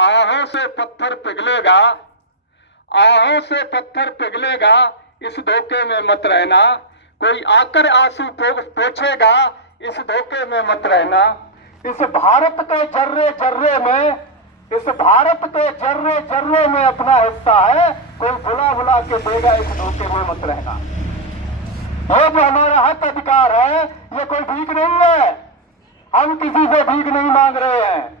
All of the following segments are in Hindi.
आहों से पत्थर पिघलेगा, आहों से पत्थर पिघलेगा, इस धोखे में मत रहना। कोई आकर आंसू पोंछेगा, इस धोखे में मत रहना। इस भारत के जर्रे जर्रे में, इस भारत के जर्रे जर्रे में अपना हिस्सा है। कोई बुला बुला के देगा, इस धोखे में मत रहना। ये जो हमारा हक अधिकार है, ये कोई भीख नहीं है। हम किसी से भीख नहीं मांग रहे हैं।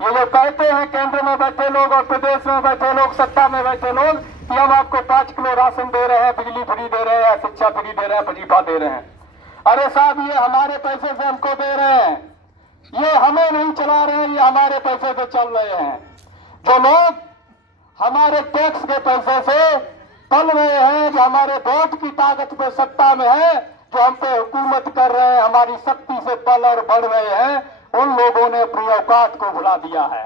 ये जो कहते हैं केंद्र में बैठे लोग और प्रदेश में बैठे लोग, सत्ता में बैठे लोग, कि हम आपको 5 किलो राशन दे रहे हैं, बिजली फ्री दे रहे हैं, शिक्षा फ्री दे रहे हैं, वजीफा दे रहे हैं। अरे साहब, ये हमारे पैसे से हमको दे रहे हैं, ये हमें नहीं चला रहे हैं, ये हमारे पैसे से चल रहे हैं। जो लोग हमारे टैक्स के पैसे से पल रहे हैं, जो हमारे वोट की ताकत पे सत्ता में है, जो हम पे हुकूमत कर रहे हैं, हमारी शक्ति से पल और बढ़ रहे हैं, उन लोगों ने अपनी औकात को भुला दिया है।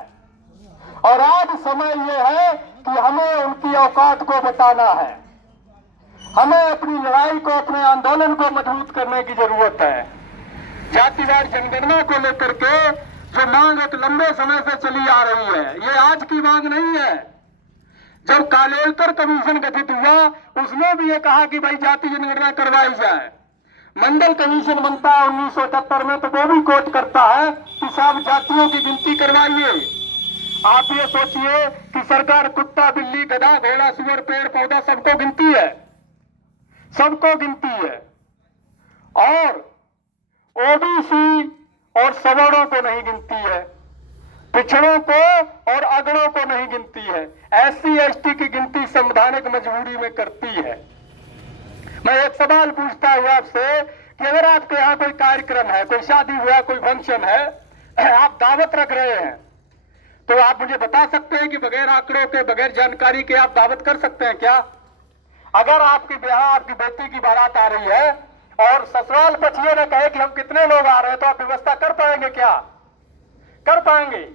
और आज समय ये है कि हमें उनकी औकात को बताना है। हमें अपनी लड़ाई को, अपने आंदोलन को मजबूत करने की जरूरत है। जातिवार जनगणना को लेकर के जो मांग एक लंबे समय से चली आ रही है, ये आज की मांग नहीं है। जब कालेलकर कमीशन गठित हुआ, उसने भी ये कहा कि भाई जाति जनगणना करवाई जाए। मंडल कमीशन बनता है 1978 में, तो वो भी कोट करता है कि सब जातियों की गिनती करवाइए। आप ये सोचिए कि सरकार कुत्ता, बिल्ली, गधा, घोड़ा, सुअर, पेड़ पौधा सबको गिनती है, सबको गिनती है, और ओबीसी और सवर्णों को नहीं गिनती है, पिछड़ों को और अगड़ों को नहीं गिनती है। एससी एसटी की गिनती संवैधानिक मजबूरी में करती है। मैं एक सवाल पूछता हूं आपसे कि अगर आपके यहाँ कोई कार्यक्रम है, कोई शादी हुआ, कोई फंक्शन है, आप दावत रख रहे हैं, तो आप मुझे बता सकते हैं कि बगैर आंकड़ों के, बगैर जानकारी के आप दावत कर सकते हैं क्या? अगर आपकी ब्याह, आपकी बेटी की बारात आ रही है और ससुराल पक्ष ये न कहे कि हम कितने लोग आ रहे हैं, तो आप व्यवस्था कर पाएंगे क्या? कर पाएंगे?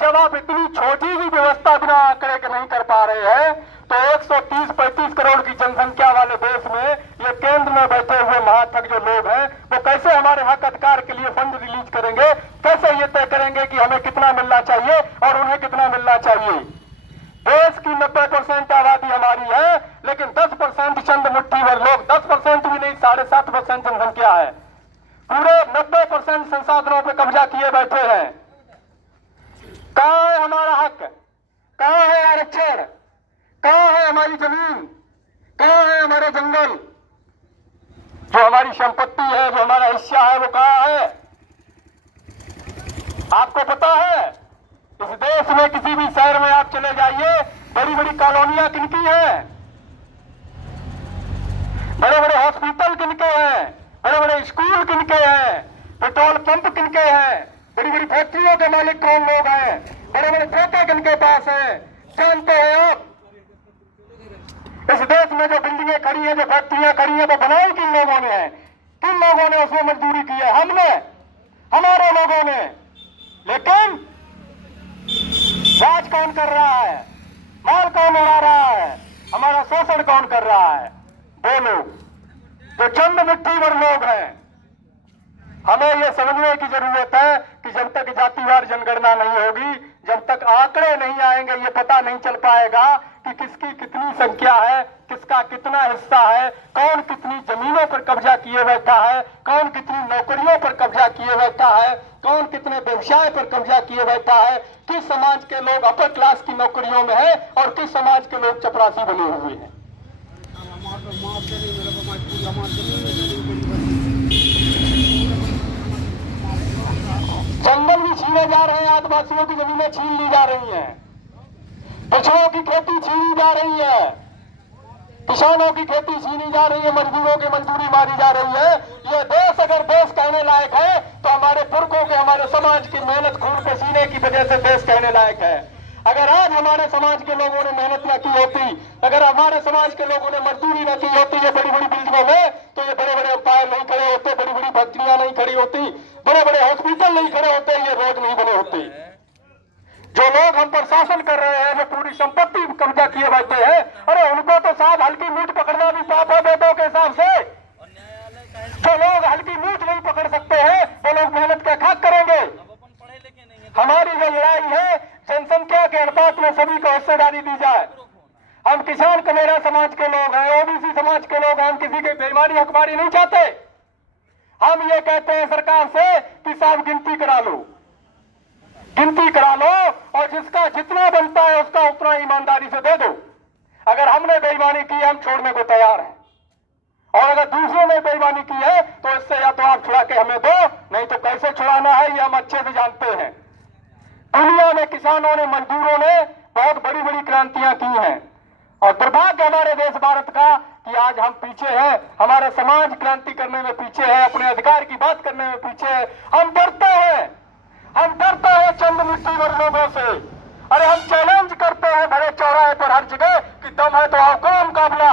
जब आप इतनी छोटी सी व्यवस्था बिना आंकड़े के नहीं कर पा रहे हैं, तो 130-35 करोड़ की जनसंख्या वाले देश में ये केंद्र में बैठे हुए महाठग जो लोग हैं, वो कैसे हमारे हक अधिकार के लिए फंड रिलीज करेंगे? कैसे ये तय करेंगे कि हमें कितना मिलना चाहिए और उन्हें कितना मिलना चाहिए? देश की 90% आबादी हमारी है, लेकिन 10% चंद मुट्ठी भर लोग, 10% भी नहीं, 7.5% जनसंख्या है, पूरे 90% संसाधनों पर कब्जा किए बैठे हैं। कहाँ है हमारा हक? कहाँ है आरक्षण? कहाँ है हमारी जमीन? कहाँ है हमारे जंगल? जो हमारी संपत्ति है, जो हमारा हिस्सा है, वो कहाँ है? आपको पता है? इस देश में किसी भी शहर में आप चले जाइए, बड़ी बड़ी कॉलोनियां किनकी हैं? बड़े बड़े हॉस्पिटल किनके हैं? बड़े बड़े स्कूल किनके हैं? पेट्रोल पंप किनके हैं? बड़ी बड़ी फैक्ट्रियों के मालिक कौन लोग हैं? बड़े बड़े ठेके किनके पास हैं? जानते हैं आप? इस देश में जो बिल्डिंगें खड़ी हैं, जो फैक्ट्रियां खड़ी हैं, वो बनाई किन लोगों ने है? किन लोगों ने उसमें मजदूरी की है? हमने, हमारे लोगों ने। लेकिन राज कौन कर रहा है? माल कौन उड़ा रहा है? हमारा शोषण कौन कर रहा है? वो लोग, जो चंद मुट्ठी भर लोग हैं। हमें यह समझने की जरूरत है कि जब तक जातिवार जनगणना नहीं होगी, जब तक आंकड़े नहीं आएंगे, ये पता नहीं चल पाएगा कि किसकी कितनी संख्या है, किसका कितना हिस्सा है, कौन कितनी जमीनों पर कब्जा किए बैठा है, कौन कितनी नौकरियों पर कब्जा किए बैठा है, कौन कितने व्यवसाय पर कब्जा किए बैठा है, किस समाज के लोग अपर क्लास की नौकरियों में है और किस समाज के लोग चपरासी बने हुए हैं। जंगल भी छीने जा रहे हैं, आदिवासियों की जमीनें छीन ली जा रही हैं, पिछड़ों की खेती छीनी जा रही है, किसानों की खेती छीनी जा रही है, मजदूरों की मजदूरी मारी जा रही है। यह देश अगर देश कहने लायक है, तो हमारे पुरखों के, हमारे समाज की मेहनत, खून पसीने की वजह से देश कहने लायक है। अगर आज हमारे समाज के लोगों ने मेहनत न की होती, अगर हमारे समाज के लोगों ने मजदूरी न की होती ये बड़ी बड़ी बिल्डिंगों में, तो ये बड़े बड़े एम्पायर नहीं खड़े होते, बड़ी बड़ी फैक्ट्रियां नहीं खड़ी होती, बड़े बड़े हॉस्पिटल नहीं खड़े होते, ये रोड नहीं बने होते। जो लोग हम पर शासन कर रहे हैं, जो पूरी संपत्ति कब्जा किए बैठे हैं, अरे उनको तो साहब हल्की मीट पकड़ना भी पाप है वेदों के हिसाब से। जो लोग हल्की मीट नहीं पकड़ सकते हैं, वो लोग मेहनत क्या खाक करेंगे? लोग हम किसी की बेईमानी हकमारी नहीं चाहते। हम ये कहते हैं सरकार से कि साहब गिनती करा लो, गिनती करा लो और जिसका जितना बनता है उसका उतना ईमानदारी से दे दो। अगर हमने बेईमानी की है हम छोड़ने को तैयार हैं, और अगर दूसरों ने बेईमानी की है तो इससे या तो आप छुड़ा के हमें दो, नहीं तो कैसे छुड़ाना है ये हम अच्छे से जानते हैं। दुनिया में किसानों ने, मजदूरों ने बहुत बड़ी बड़ी क्रांतियां की हैं, और दुर्भाग्य हमारे देश भारत का कि आज हम पीछे हैं। हमारा समाज क्रांति करने में पीछे है, अपने अधिकार की बात करने में पीछे है। हम डरते हैं, हम डरते हैं चंद मुट्ठी भर लोगों से। अरे हम चैलेंज करते हैं बड़े चौराहे पर हर जगह कि दम है तो आओ करो मुकाबला,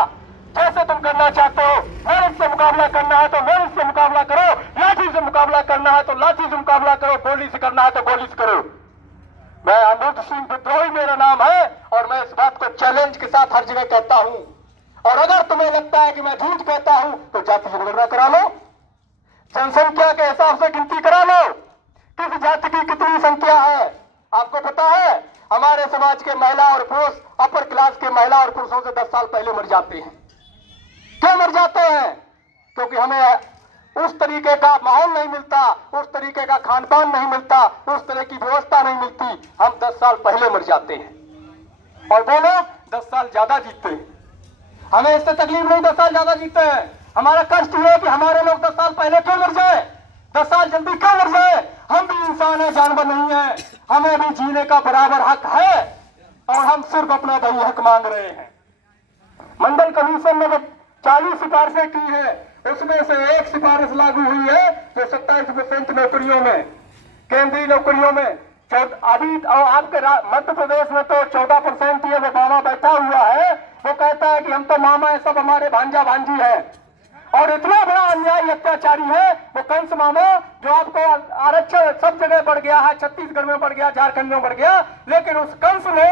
जैसे तुम करना चाहते हो। मेहनत से मुकाबला करना है तो मेहनत से मुकाबला करो, लाठी से मुकाबला करना है तो लाठी से मुकाबला करो, गोली से करना है तो गोली से करो। मैं अमृत सिंह विद्रोही मेरा नाम है, और मैं इस बात को चैलेंज के साथ हर जगह कहता हूं। और अगर तुम्हें लगता है कि मैं झूठ कहता हूं तो जाति जनगणना करा लो, जनसंख्या के हिसाब से गिनती करा लो, किस जाति की कितनी संख्या है। आपको पता है हमारे समाज के महिला और पुरुष, अपर क्लास के महिला और पुरुषों से 10 साल पहले मर जाते हैं। क्यों मर जाते हैं? क्योंकि हमें उस तरीके का माहौल नहीं मिलता, उस तरीके का खान पान नहीं मिलता, उस तरह की व्यवस्था नहीं मिलती। हम 10 साल पहले मर जाते हैं और वो लोग 10 साल ज्यादा जीते हैं। हमें इससे तकलीफ नहीं 10 साल ज्यादा जीते हैं, हमारा कष्ट ये है कि हमारे लोग 10 साल पहले क्यों मर जाए, 10 साल जल्दी क्यों मर जाए। हम भी इंसान है, जानवर नहीं है, हमें भी जीने का बराबर हक है, और हम सिर्फ अपना वही हक मांग रहे हैं। मंडल कमीशन ने 40 सिफारिशें की है, उसमें से एक सिफारिश लागू हुई है जो 27% नौकरियों में, केंद्रीय नौकरियों में। अभी आपके मध्य प्रदेश में तो 14% ही है। वो मामा बैठा हुआ है, वो कहता है कि हम तो मामा है, सब हमारे भांजा भांजी है। और इतना बड़ा अन्याय अत्याचारी है वो कंस मामा, जो आपको आरक्षण सब जगह बढ़ गया है, छत्तीसगढ़ में बढ़ गया, झारखंड में बढ़ गया, लेकिन उस कंस ने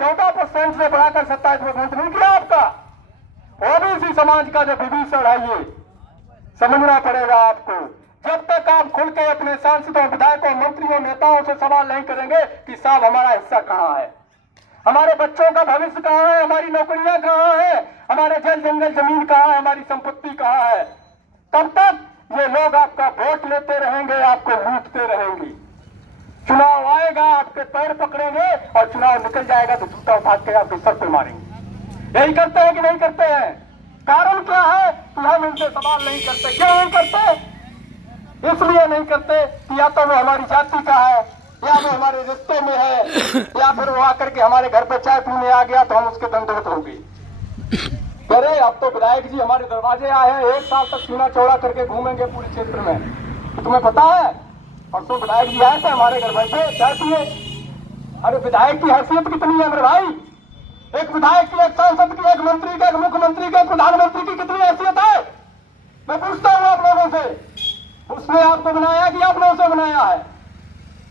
14% से बढ़ाकर 27% नहीं किया आपका। ओबीसी समाज का जो विभीषण है ये समझना पड़ेगा आपको। जब तक आप खुल के अपने सांसदों, विधायकों, मंत्रियों, नेताओं से सवाल नहीं करेंगे कि साहब हमारा हिस्सा कहाँ है, हमारे बच्चों का भविष्य कहाँ है, हमारी नौकरियां कहाँ है, हमारे जल जंगल जमीन कहाँ है, हमारी संपत्ति कहाँ है, तब तक ये लोग आपका वोट लेते रहेंगे, आपको लूटते रहेंगे। चुनाव आएगा, आपके पैर पकड़ेंगे, और चुनाव निकल जाएगा तो जूता उठा के आपके सर पे मारेंगे। यही करते हैं कि नहीं करते हैं? कारण क्या है कि हम इनसे सवाल नहीं करते। क्यों नहीं करते? इसलिए नहीं करते कि या तो वो हमारी जाति का है, या वो हमारे रिश्ते में है, या फिर वो आकर के हमारे घर पे चाय पीने आ गया तो हम उसके दंडवत होंगे। अरे अब तो विधायक जी हमारे दरवाजे आए हैं, 1 साल तक सीना चौड़ा करके घूमेंगे पूरे क्षेत्र में। तुम्हें पता है परसों विधायक जी आए थे हमारे घर बैठे चाय पिए। अरे विधायक की हैसियत कितनी है मेरे भाई? एक विधायक की, एक सांसद की, एक मंत्री की, एक मुख्यमंत्री की, एक प्रधानमंत्री की कितनी हैसियत है? मैं पूछता हूँ आप लोगों से, उसने आपको बनाया कि आपने उसे बनाया है?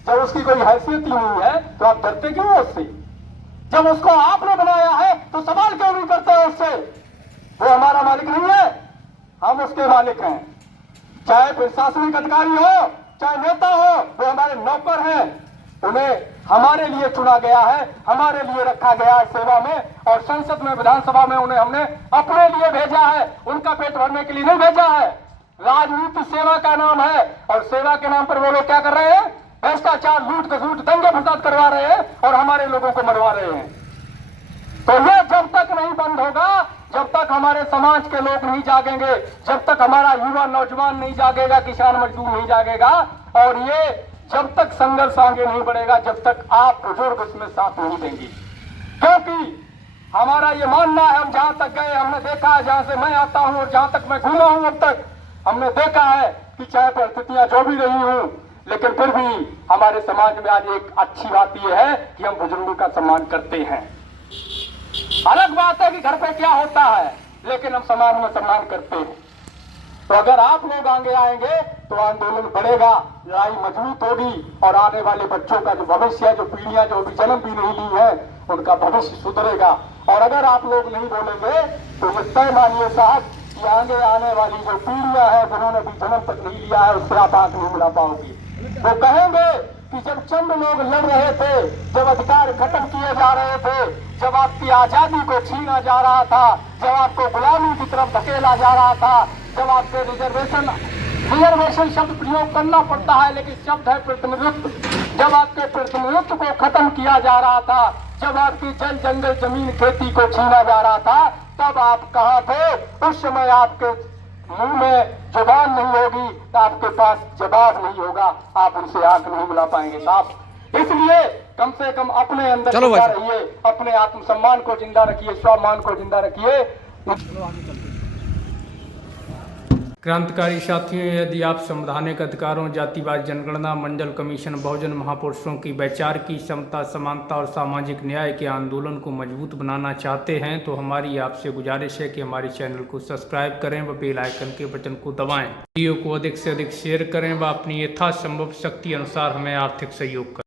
जब उसकी कोई हैसियत ही नहीं है तो आप डरते क्यों हो उससे? जब उसको आपने बनाया है तो सवाल क्यों नहीं करते उससे? वो हमारा मालिक नहीं है, हम उसके मालिक हैं। चाहे प्रशासनिक अधिकारी हो, चाहे नेता हो, वो हमारे नौकर हैं। उन्हें हमारे लिए चुना गया है, हमारे लिए रखा गया है सेवा में, और संसद में, विधानसभा में उन्हें हमने अपने लिए भेजा है, उनका पेट भरने के लिए नहीं भेजा है। राजनीति सेवा का नाम है, और सेवा के नाम पर वो लोग क्या कर रहे हैं? भ्रष्टाचार, लूट खसूट, दंगे फसाद करवा रहे हैं और हमारे लोगों को मरवा रहे हैं। तो ये जब तक नहीं बंद होगा, जब तक हमारे समाज के लोग नहीं जागेंगे, जब तक हमारा युवा नौजवान नहीं जागेगा, किसान मजदूर नहीं जागेगा, और ये जब तक संघर्ष आगे नहीं बढ़ेगा, जब तक आप बुजुर्ग इसमें साथ नहीं देंगे। क्योंकि हमारा ये मानना है, हम जहां तक गए हमने देखा है, जहां से मैं आता हूं और जहां तक मैं घूमा हूं अब तक, हमने देखा है कि चाहे परिस्थितियां जो भी रही हूं, लेकिन फिर भी हमारे समाज में आज एक अच्छी बात यह है कि हम बुजुर्गों का सम्मान करते हैं। अलग बात है कि घर पे क्या होता है, लेकिन हम समाज में सम्मान करते हैं। तो अगर आप लोग आगे आएंगे तो आंदोलन बढ़ेगा, लड़ाई मजबूत होगी, और आने वाले बच्चों का जो भविष्य है, जो पीढ़ियां जो अभी जन्म भी नहीं ली है, उनका भविष्य सुधरेगा। और अगर आप लोग नहीं बोलेंगे तो ये तय मानिए साहब कि आगे आने वाली जो पीढ़ियां हैं जिन्होंने भी जन्म तक नहीं लिया है उससे आप आंख नहीं मिला पाओगी। वो कहेंगे कि जब चंद लोग लड़ रहे थे, जब अधिकार खत्म किए जा रहे थे, जब आपकी आजादी को छीना जा रहा था, जब आपको गुलामी की तरफ धकेला जा रहा था, जब आपके रिजर्वेशन शब्द प्रयोग करना पड़ता है लेकिन शब्द है प्रतिनिधित्व, जब आपके प्रतिनिधित्व को खत्म किया जा रहा था, जब आपकी जल जंगल जमीन खेती को छीना जा रहा था, तब आप कहाँ थे? उस समय आपके मुंह में जुबान नहीं होगी तो आपके पास जवाब नहीं होगा, आप उनसे आंख नहीं मिला पाएंगे साहब। इसलिए कम से कम अपने अंदर जिंदा रहिए, अपने आत्मसम्मान को जिंदा रखिए, स्वाभिमान को जिंदा रखिए। क्रांतिकारी साथियों, यदि आप संवैधानिक अधिकारों, जातिवाद जनगणना, मंडल कमीशन, बहुजन महापुरुषों की वैचार की समता, समानता और सामाजिक न्याय के आंदोलन को मजबूत बनाना चाहते हैं तो हमारी आपसे गुजारिश है कि हमारे चैनल को सब्सक्राइब करें व बेल आइकन के बटन को दबाएं। वीडियो को अधिक से अधिक शेयर करें व अपनी यथासंभव शक्ति अनुसार हमें आर्थिक सहयोग करें।